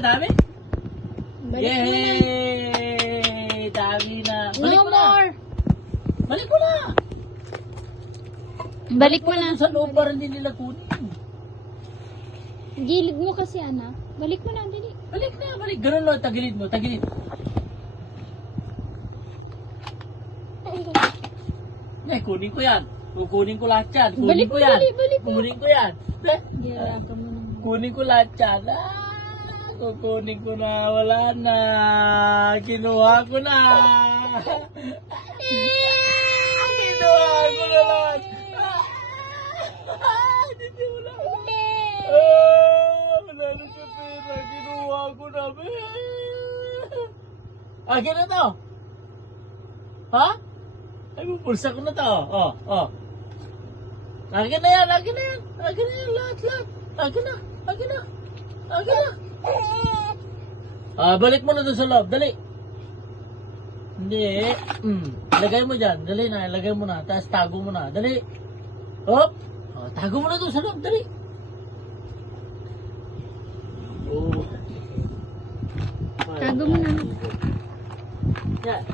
dami? Balik mo na. Yay! Dami na. Balik No mo na. more. Balik mo na. Balik mo na. Sa loob para hindi nila kunin. Gilid mo kasi, anak. Balik mo na, dali. Balik na, balik. Ganun lang, tagilid mo, tagilid. Kunin ko yan. Kukunin ko lahat yan. Kunin Balik ko mo, yan. balik mo. Kunin ko yan. Gira ka mo naman. Kunin ko lahat yan. Kukunin ko na. Wala na. Kinuha ko na. Kinuha ko na lahat. Hindi mo lang. Wala na sa pera. Kinuha ko na. Akin na to. Ha? Ay, pulsa ko na to. Oh. Akin na yan. Akin na yan. Akin na yan. Lahat. Akin na. Balik mo na doon sa loob. Dali. Hindi. Lagay mo dyan. Dali na. Lagay mo na. Tapos tago mo na. Dali. Hop. Tago mo na doon sa loob. Dali. Tago mo na. Yan.